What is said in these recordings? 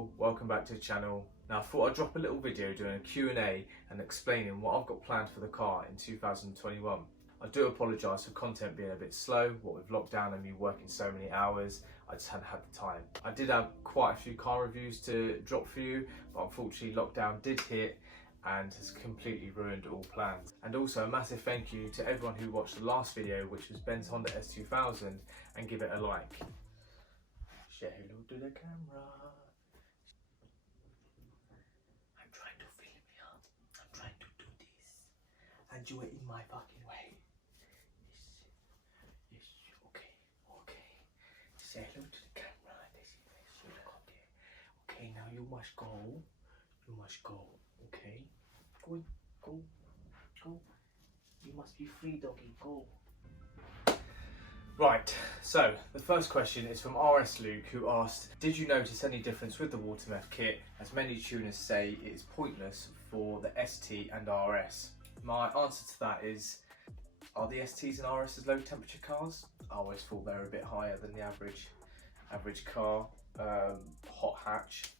all, welcome back to the channel. Now I thought I'd drop a little video doing a Q&A and explaining what I've got planned for the car in 2021. I do apologise for content being a bit slow, what with lockdown and me working so many hours, I just hadn't had the time. I did have quite a few car reviews to drop for you, but unfortunately lockdown did hit and has completely ruined all plans. And also a massive thank you to everyone who watched the last video, which was Ben's Honda S2000, and give it a like. Say hello to the camera. I'm trying to film you. I'm trying to do this. And you are in my fucking way. Yes, okay. Say hello to the camera. Okay, now you must go. Okay? Go. You must be free, doggy, go. Right, so the first question is from RS Luke, who asked, did you notice any difference with the WaterMeth kit, as many tuners say it is pointless for the ST and RS? My answer to that is, are the STs and RSs low temperature cars? I always thought they're a bit higher than the average car, hot hatch.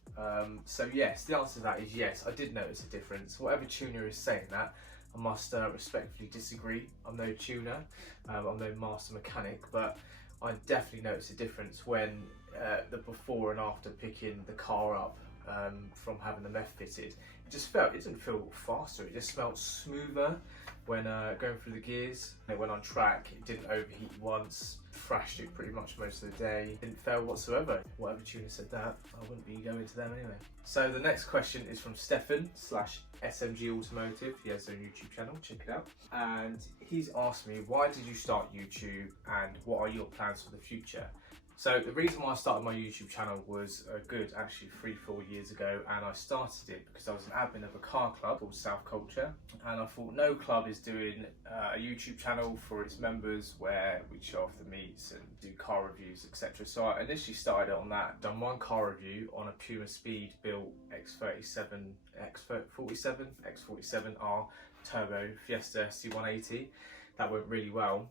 So yes, the answer to that is yes, I did notice a difference. Whatever tuner is saying that, I must respectfully disagree. I'm no tuner, I'm no master mechanic, but I definitely noticed a difference when the before and after picking the car up from having the meth fitted. It didn't feel faster, it just felt smoother when going through the gears. It went on track, it didn't overheat once, thrashed it pretty much most of the day, didn't fail whatsoever. Whatever tuner said that, I wouldn't be going to them anyway. So the next question is from Stefan/SMG Automotive. He has their YouTube channel, check it out. And he's asked me, why did you start YouTube and what are your plans for the future? So the reason why I started my YouTube channel was a good, actually 3-4 years ago, and I started it because I was an admin of a car club called South Culture, and I thought no club is doing a YouTube channel for its members where we show off the meets and do car reviews, etc. So I initially started on that, done one car review on a Puma Speed built X47R Turbo Fiesta C180. That went really well.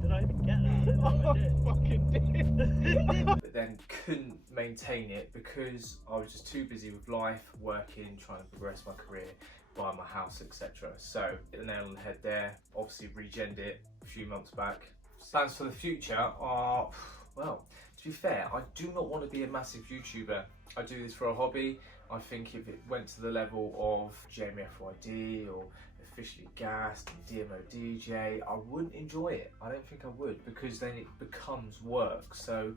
Did I even get that? I fucking did. But then couldn't maintain it because I was just too busy with life, working, trying to progress my career, buy my house, etc. So hit the nail on the head there. Obviously regened it a few months back. Plans for the future are, well, to be fair, I do not want to be a massive YouTuber. I do this for a hobby. I think if it went to the level of JMFYD or officially gassed and DMO DJ, I wouldn't enjoy it. I don't think I would, because then it becomes work. So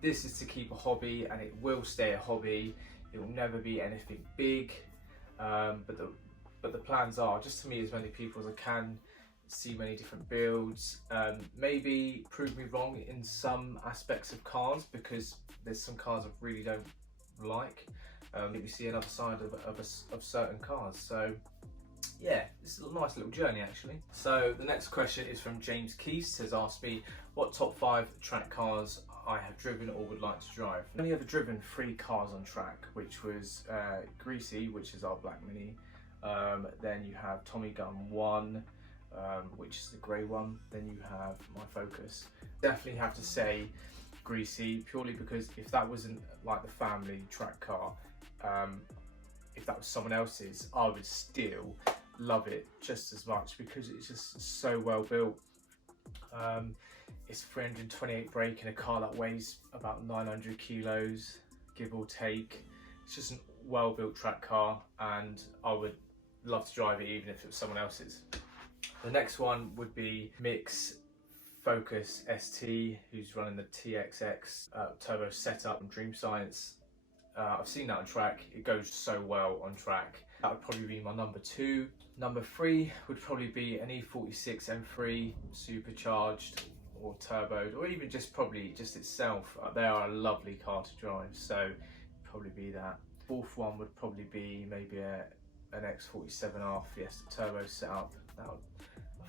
this is to keep a hobby, and it will stay a hobby. It will never be anything big, but the plans are just to meet as many people as I can, see many different builds, maybe prove me wrong in some aspects of cars, because there's some cars I really don't like. Maybe see another side of certain cars. So yeah, this is a nice little journey actually. So the next question is from James Keast, has asked me what top 5 track cars I have driven or would like to drive. I've only ever driven 3 cars on track, which was Greasy, which is our Black Mini, then you have Tommy Gun 1, which is the grey one, then you have my Focus. Definitely have to say Greasy, purely because if that wasn't like the family track car, if that was someone else's, I would still love it just as much because it's just so well built. It's 328 brake in a car that weighs about 900 kilos, give or take. It's just a well built track car, and I would love to drive it even if it was someone else's. The next one would be Mick's Focus ST, who's running the TXX turbo setup from Dream Science. I've seen that on track, it goes so well on track. That would probably be my number 2. Number 3 would probably be an E46 M3 supercharged or turboed, or even just probably just itself. They are a lovely car to drive, so probably be that. 4th one would probably be maybe an X47R Fiesta turbo setup. I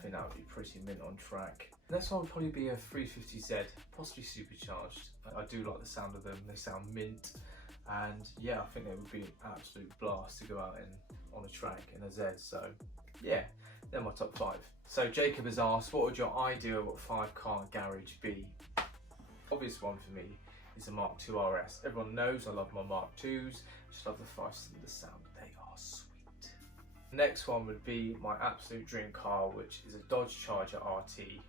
think that would be pretty mint on track. Next one would probably be a 350Z, possibly supercharged. I do like the sound of them, they sound mint. and yeah, I think it would be an absolute blast to go out on a track in a Z. So yeah, they're my top 5. So Jacob has asked, what would your ideal 5-car garage be? Obvious one for me is a Mark II RS. Everyone knows I love my Mark IIs. Just love the 5-cylinder sound. They are sweet. Next one would be my absolute dream car, which is a Dodge Charger RT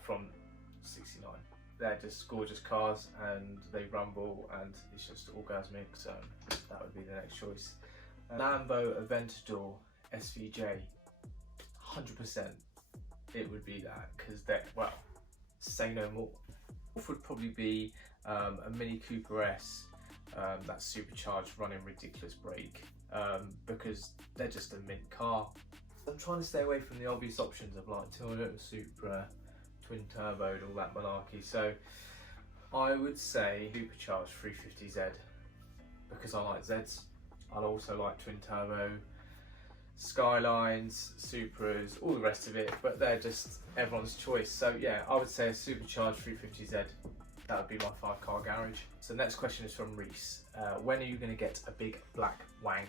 from '69. They're just gorgeous cars and they rumble and it's just orgasmic, so that would be the next choice. Lambo Aventador SVJ, 100% it would be that, because they're, well, say no more. Fourth would probably be a Mini Cooper S, that's supercharged, running ridiculous brake, because they're just a mint car. I'm trying to stay away from the obvious options of like Toyota Supra, twin turboed, all that malarkey. So I would say supercharged 350Z, because I like Zs. I'll also like twin turbo, Skylines, Supras, all the rest of it, but they're just everyone's choice. So yeah, I would say a supercharged 350Z. That would be my 5-car garage. So next question is from Reese. When are you going to get a big black wang?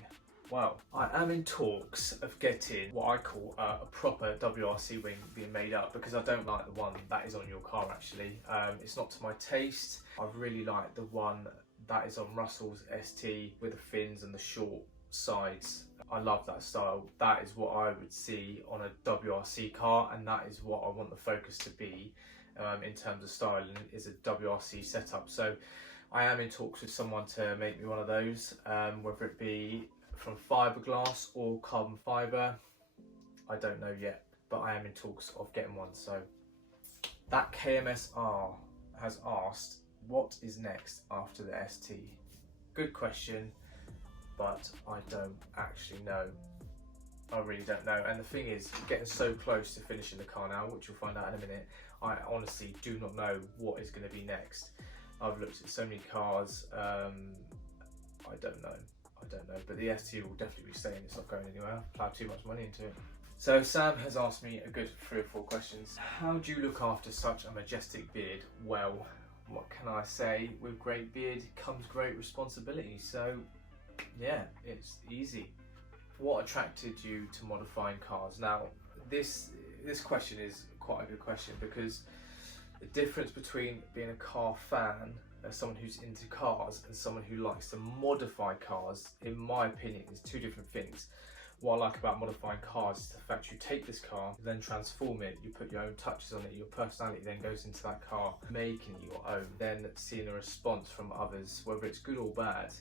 Well, I am in talks of getting what I call a proper WRC wing being made up, because I don't like the one that is on your car actually. It's not to my taste. I really like the one that is on Russell's ST with the fins and the short sides. I love that style. That is what I would see on a WRC car, and that is what I want the Focus to be in terms of styling, is a WRC setup. So I am in talks with someone to make me one of those, whether it be from fiberglass or carbon fiber, I don't know yet, but I am in talks of getting one. So that KMSR has asked, what is next after the ST? Good question, but I don't actually know. I really don't know. And the thing is, getting so close to finishing the car now, which you'll find out in a minute, I honestly do not know what is going to be next. I've looked at so many cars, I don't know. But the ST will definitely be staying. It's not going anywhere. I've plowed too much money into it. So Sam has asked me a good 3 or 4 questions. How do you look after such a majestic beard? Well, what can I say? With great beard comes great responsibility. So yeah, it's easy. What attracted you to modifying cars? Now, this question is quite a good question, because the difference between being a car fan, someone who's into cars, and someone who likes to modify cars, in my opinion, is 2 different things. What I like about modifying cars is the fact you take this car, then transform it, you put your own touches on it, your personality then goes into that car, making it your own, then seeing a response from others, whether it's good or bad.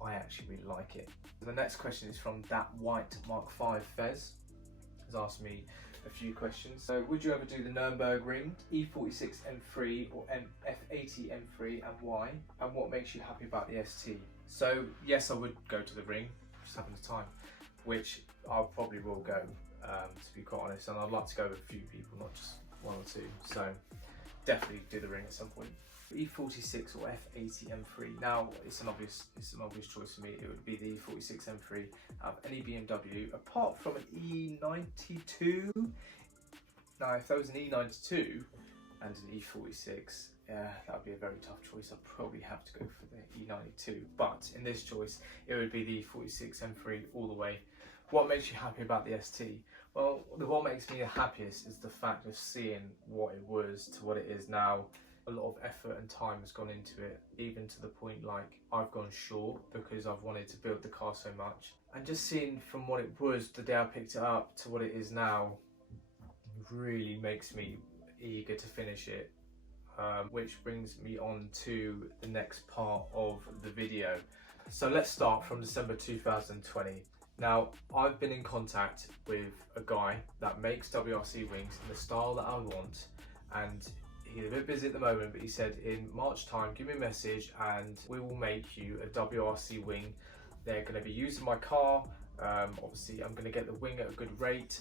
I actually really like it. The next question is from That White Mark V Fez. Has asked me a few questions. So, would you ever do the Nurburgring E46 M3 or F80 M3, and why? And what makes you happy about the ST? So, yes, I would go to the ring, just having the time, which I probably will go, to be quite honest. And I'd like to go with a few people, not just 1 or 2. So, definitely do the ring at some point. E46 or F80 M3. Now it's an obvious choice for me. It would be the E46 M3 out of any BMW, apart from an E92. Now, if there was an E92 and an E46, yeah, that would be a very tough choice. I'd probably have to go for the E92. But in this choice, it would be the E46 M3 all the way. What makes you happy about the ST? Well, what makes me the happiest is the fact of seeing what it was to what it is now. A lot of effort and time has gone into it, even to the point like I've gone short because I've wanted to build the car so much. And just seeing from what it was the day I picked it up to what it is now really makes me eager to finish it. Which brings me on to the next part of the video. So let's start from December 2020. Now, I've been in contact with a guy that makes WRC wings in the style that I want, and he's a bit busy at the moment, but he said in March time, give me a message and we will make you a WRC wing. They're going to be using my car. Obviously, I'm going to get the wing at a good rate.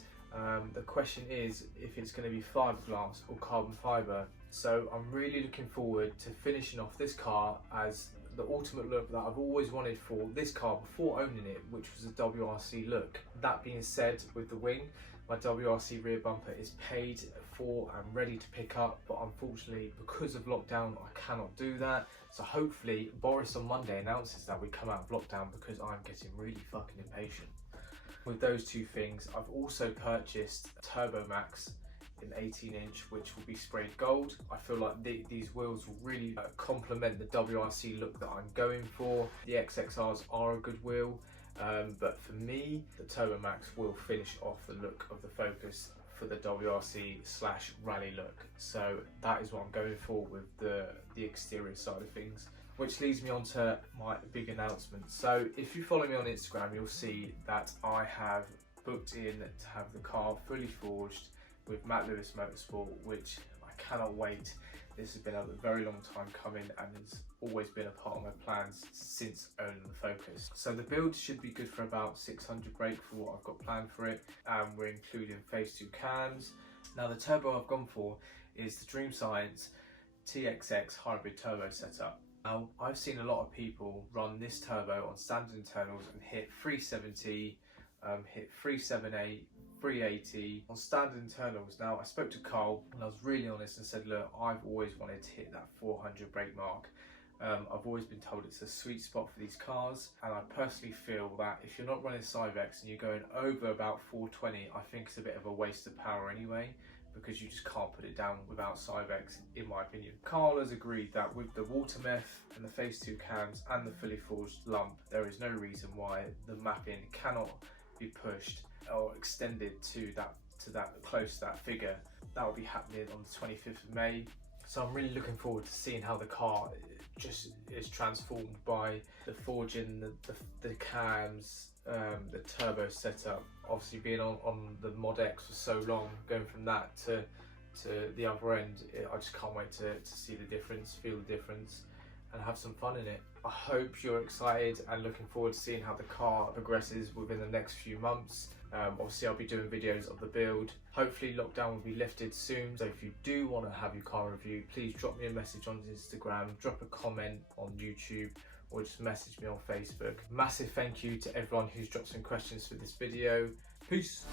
The question is if it's going to be fiberglass or carbon fiber. So I'm really looking forward to finishing off this car as the ultimate look that I've always wanted for this car before owning it, which was a WRC look. That being said, with the wing, My WRC rear bumper is paid for and ready to pick up, but unfortunately because of lockdown I cannot do that. So hopefully Boris on Monday announces that we come out of lockdown, because I'm getting really fucking impatient. With those two things, I've also purchased a Turbo Max in 18-inch, which will be sprayed gold. I feel like these wheels will really complement the WRC look that I'm going for. The XXRs are a good wheel, but for me, the Turbo Max will finish off the look of the Focus for the WRC / rally look. So that is what I'm going for with the exterior side of things. Which leads me on to my big announcement. So if you follow me on Instagram, you'll see that I have booked in to have the car fully forged with Matt Lewis Motorsport, which I cannot wait. This has been a very long time coming and has always been a part of my plans since owning the Focus. So the build should be good for about 600 brake for what I've got planned for it. We're including phase 2 cams. Now the turbo I've gone for is the Dream Science TXX hybrid turbo setup. Now I've seen a lot of people run this turbo on standard internals and hit 370, hit 378, 380 on standard internals. Now I spoke to Carl and I was really honest and said, look, I've always wanted to hit that 400 brake mark. I've always been told it's a sweet spot for these cars, and I personally feel that if you're not running Cyvex and you're going over about 420, I think it's a bit of a waste of power anyway, because you just can't put it down without Cyvex, in my opinion. Carl has agreed that with the water meth and the phase 2 cams and the fully forged lump, there is no reason why the mapping cannot be pushed or extended to that close to that figure. That will be happening on the 25th of May. So I'm really looking forward to seeing how the car just is transformed by the forging, the cams, the turbo setup. Obviously being on the Mod X for so long, going from that to the other end, I just can't wait to see the difference, feel the difference, and have some fun in it. I hope you're excited and looking forward to seeing how the car progresses within the next few months. Obviously I'll be doing videos of the build. Hopefully lockdown will be lifted soon, so if you do want to have your car reviewed, please drop me a message on Instagram, drop a comment on YouTube, or just message me on Facebook. Massive thank you to everyone who's dropped some questions for this video. Peace.